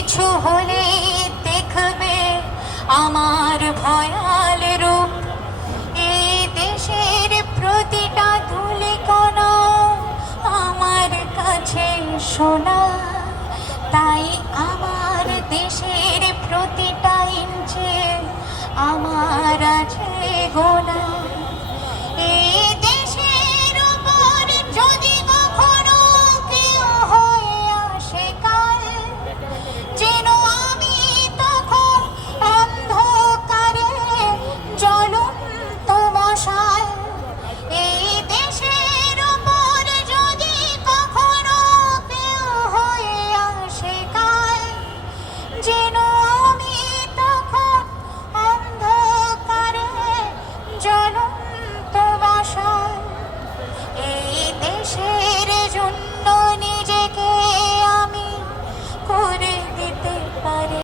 কিছু হলে দেখবে আমার ভয়াল রূপ। এই দেশের প্রতিটা ধুলি কোন আমার কাছে শোনা তাই আমার দেশের প্রতিটা ইঞ্চে আমার আছে গোনা।